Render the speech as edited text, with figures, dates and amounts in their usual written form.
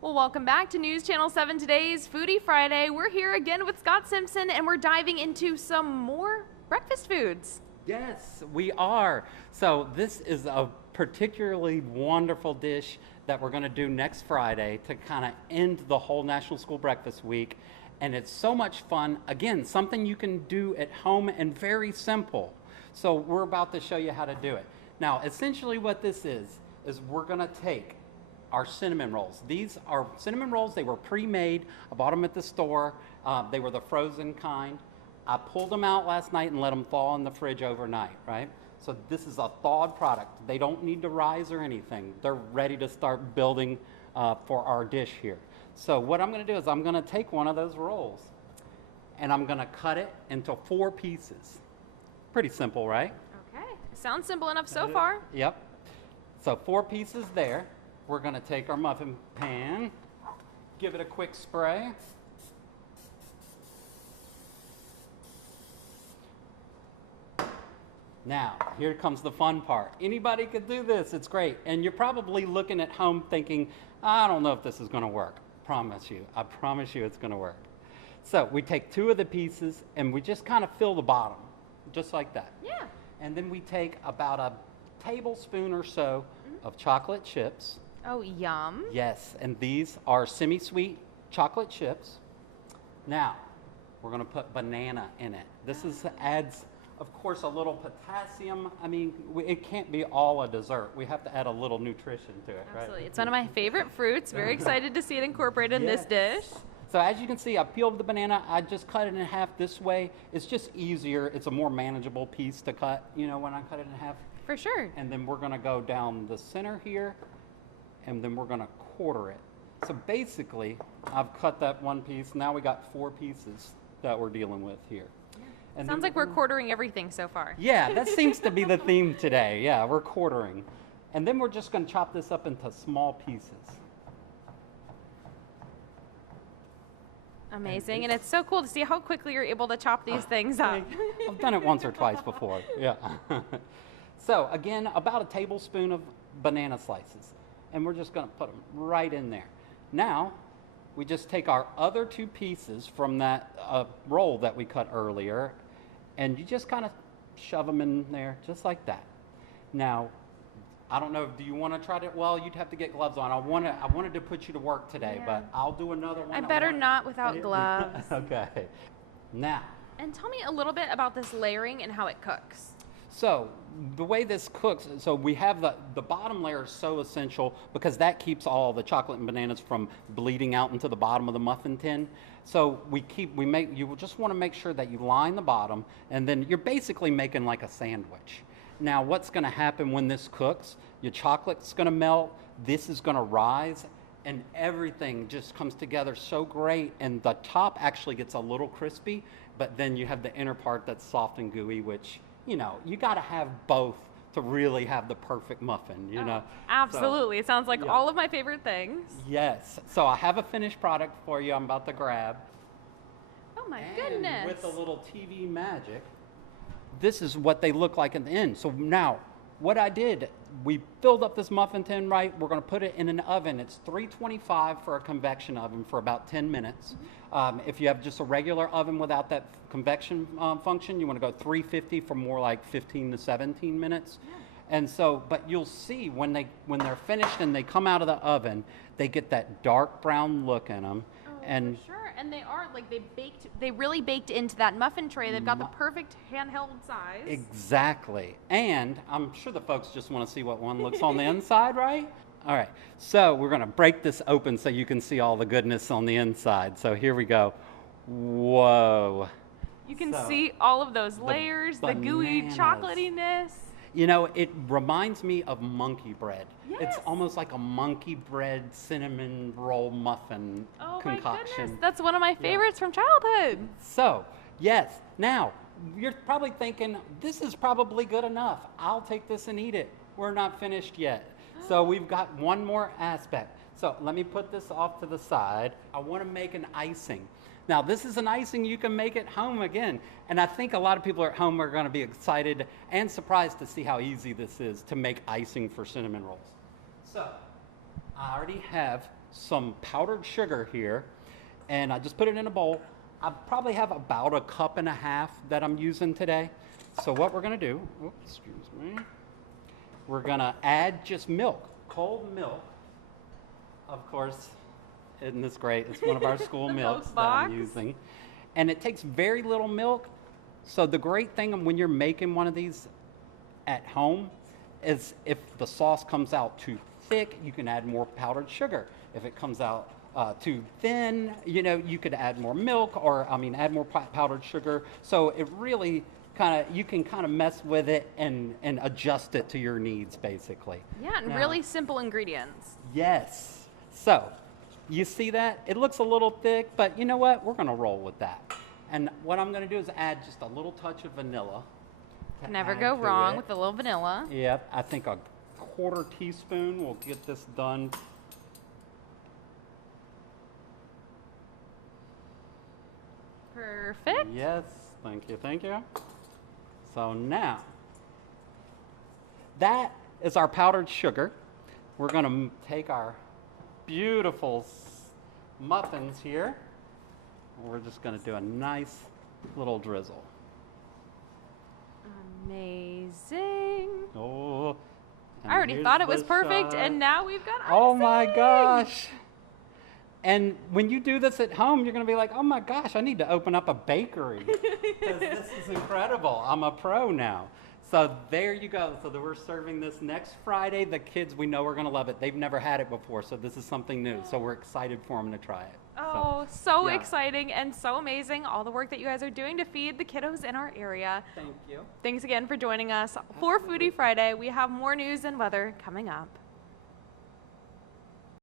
Well, welcome back to News Channel 7 Today's Foodie Friday. We're here again with Scott Simpson, and we're diving into some more breakfast foods. Yes, we are. So this is a particularly wonderful dish that we're going to do next Friday to kind of end the whole National School Breakfast Week. And it's so much fun. Again, something you can do at home and very simple. So we're about to show you how to do it. Now, essentially what this is we're going to take our cinnamon rolls. These are cinnamon rolls. They were pre-made. I bought them at the store. They were the frozen kind. I pulled them out last night and let them thaw in the fridge overnight, right? So this is a thawed product. They don't need to rise or anything. They're ready to start building for our dish here. So what I'm going to do is I'm going to take one of those rolls and I'm going to cut it into 4 pieces. Pretty simple, right? Okay. Sounds simple enough so far. Yep. So 4 pieces there. We're going to take our muffin pan, give it a quick spray. Now, here comes the fun part. Anybody could do this. It's great. And you're probably looking at home thinking, I don't know if this is going to work. I promise you it's going to work. So we take 2 of the pieces and we just kind of fill the bottom, just like that. Yeah. And then we take about a tablespoon or so of chocolate chips. Oh, yum. Yes, and these are semi-sweet chocolate chips. Now, we're going to put banana in it. This adds, of course, a little potassium. I mean, it can't be all a dessert. We have to add a little nutrition to it, right? Absolutely. It's one of my favorite fruits. Very excited to see it incorporated in this dish. So as you can see, I peeled the banana. I just cut it in half this way. It's just easier. It's a more manageable piece to cut, when I cut it in half. For sure. And then we're going to go down the center here, and then we're going to quarter it. So basically, I've cut that 1 piece. Now we got 4 pieces that we're dealing with here. And sounds like we're quartering everything so far. Yeah, that seems to be the theme today. Yeah, we're quartering. And then we're just going to chop this up into small pieces. Amazing. And it's so cool to see how quickly you're able to chop these things up. I've done it once or twice before. Yeah. So again, about a tablespoon of banana slices. And we're just going to put them right in there. Now, we just take our other 2 pieces from that roll that we cut earlier, and you just kind of shove them in there just like that. Now, I don't know, do you want to try to, well, you'd have to get gloves on. I wanted to put you to work today, but I'll do another one. I better not without gloves. Okay. Now. And tell me a little bit about this layering and how it cooks. So the way this cooks, so we have the bottom layer is so essential because that keeps all the chocolate and bananas from bleeding out into the bottom of the muffin tin. So you just want to make sure that you line the bottom, and then you're basically making like a sandwich. Now what's going to happen when this cooks, your chocolate's going to melt, this is going to rise, and everything just comes together so great, and the top actually gets a little crispy, but then you have the inner part that's soft and gooey, which you got to have both to really have the perfect muffin, Absolutely. So, it sounds like all of my favorite things. Yes. So I have a finished product for you I'm about to grab. Oh my goodness. With a little TV magic, this is what they look like in the end. So now, what I did, we filled up this muffin tin right. We're going to put it in an oven. It's 325 for a convection oven for about 10 minutes. If you have just a regular oven without that convection function, you want to go 350 for more like 15 to 17 minutes. And so, but you'll see when they're finished and they come out of the oven, they get that dark brown look in them. For sure. And they are like they really baked into that muffin tray. They've got the perfect handheld size. Exactly. And I'm sure the folks just want to see what one looks on the inside, right? All right. So we're going to break this open so you can see all the goodness on the inside. So here we go. Whoa. You can see all of those layers, the gooey chocolatiness. It reminds me of monkey bread. Yes. It's almost like a monkey bread cinnamon roll muffin concoction. My goodness. That's one of my favorites from childhood. So, yes. Now, you're probably thinking, this is probably good enough. I'll take this and eat it. We're not finished yet. So we've got one more aspect. So let me put this off to the side. I want to make an icing. Now, this is an icing you can make at home again. And I think a lot of people at home are going to be excited and surprised to see how easy this is to make icing for cinnamon rolls. So, I already have some powdered sugar here, and I just put it in a bowl. I probably have about 1.5 cups that I'm using today. So what we're going to do, oops, excuse me, we're going to add just milk, cold milk. Of course, isn't this great? It's one of our school milks that I'm using. And it takes very little milk. So the great thing when you're making one of these at home is if the sauce comes out too thick, you can add more powdered sugar. If it comes out too thin, you know, you could add more milk, or add more powdered sugar. So it really you can kind of mess with it and adjust it to your needs, basically. Yeah, and really simple ingredients. Yes. So you see that? It looks a little thick, but you know what? We're going to roll with that. And what I'm going to do is add just a little touch of vanilla. Never go wrong with a little vanilla. Yep, I think 1/4 teaspoon will get this done. Perfect. Yes, thank you, thank you. So now, that is our powdered sugar. We're going to take our beautiful muffins here. We're just going to do a nice little drizzle. Amazing. Oh, I already thought it was perfect, and now we've got icing. Oh my gosh. And when you do this at home, you're going to be like, oh my gosh, I need to open up a bakery. Because this is incredible. I'm a pro now. So there you go. So we're serving this next Friday. The kids, we know, are going to love it. They've never had it before, so this is something new. So we're excited for them to try it. Oh, so exciting and so amazing. All the work that you guys are doing to feed the kiddos in our area. Thank you. Thanks again for joining us for Foodie Friday. We have more news and weather coming up.